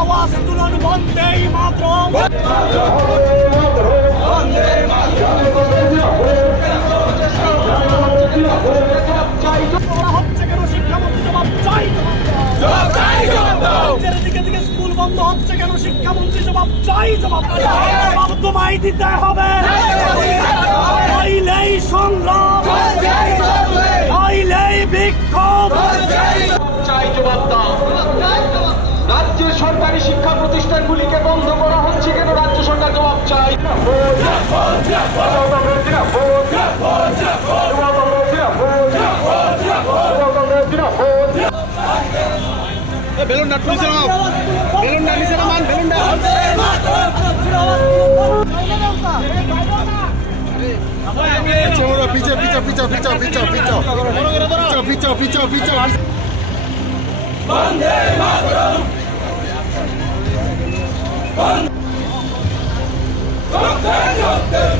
আওয়াজ তুলন বন্দে মাতরম। হচ্ছে কেন শিক্ষামন্ত্রী জবাব চাই, দিকে স্কুল বন্ধ হচ্ছে কেন শিক্ষামন্ত্রী জবাব চাই, জবাব তোমায় দিতে হবে। নইলেই সংগ্রাম, নইলেই বিক্ষোভ চাই, জবাব দাও। রাজ্যের সরকারি শিক্ষা প্রতিষ্ঠানগুলিকে বন্ধ করা হচ্ছে কেন, রাজ্য সরকার জবাব চাই। বেলুনটা নিচে নাও, বেলুনটা নিচে নামান, বেলুনটা পিছো পিছো পিছো পিছো পিছো পিছো পিছো পিছো পিছো। বন্দে মাতরম, বন্দে মাতরম।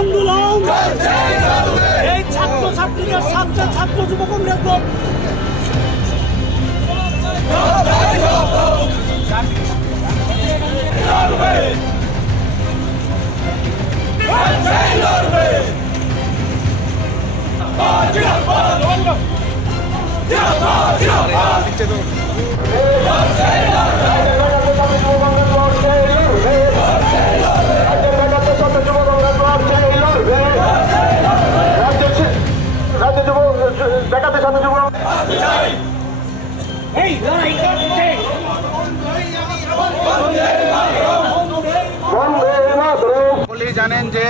আন্দোলন এই ছাত্র ছাত্রীদের সাথে ছাত্র যুব কংগ্রেস সকলেই জানেন যে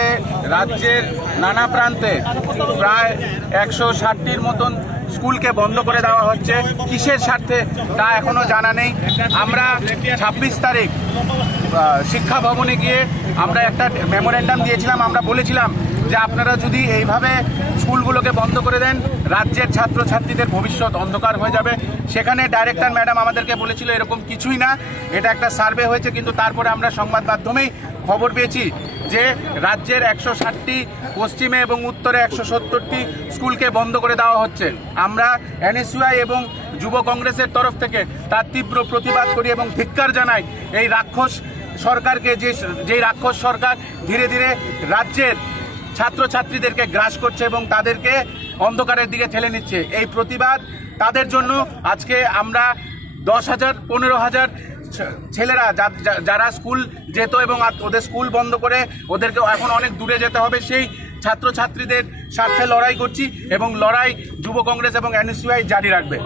রাজ্যের নানা প্রান্তে প্রায় 160টির মতন স্কুলকে বন্ধ করে দেওয়া হচ্ছে। কিসের স্বার্থে তা এখনো জানা নেই। আমরা 26 তারিখ শিক্ষা ভবনে গিয়ে আমরা একটা মেমোরেন্ডাম দিয়েছিলাম। আমরা বলেছিলাম যে আপনারা যদি এইভাবে স্কুলগুলোকে বন্ধ করে দেন, রাজ্যের ছাত্রছাত্রীদের ভবিষ্যৎ অন্ধকার হয়ে যাবে। সেখানে ডাইরেক্টর ম্যাডাম আমাদেরকে বলেছিল এরকম কিছুই না, এটা একটা সার্ভে হয়েছে। কিন্তু তারপরে আমরা সংবাদ মাধ্যমেই খবর পেয়েছি যে রাজ্যের 160টি, পশ্চিমে এবং উত্তরে 170টি স্কুলকে বন্ধ করে দেওয়া হচ্ছে। আমরা এনএসইউআই এবং যুব কংগ্রেসের তরফ থেকে তার তীব্র প্রতিবাদ করি এবং ধিক্কার জানাই এই রাক্ষস সরকারকে, যে রাক্ষস সরকার ধীরে ধীরে রাজ্যের ছাত্রছাত্রীদেরকে গ্রাস করছে এবং তাদেরকে অন্ধকারের দিকে ঠেলে নিচ্ছে। এই প্রতিবাদ তাদের জন্য আজকে আমরা 10,000 15,000 ছেলেরা যারা স্কুল যেত এবং ওদের স্কুল বন্ধ করে ওদেরকে এখন অনেক দূরে যেতে হবে, সেই ছাত্রছাত্রীদের স্বার্থে লড়াই করছি এবং লড়াই যুব কংগ্রেস এবং এনএসইউআই জারি রাখবে।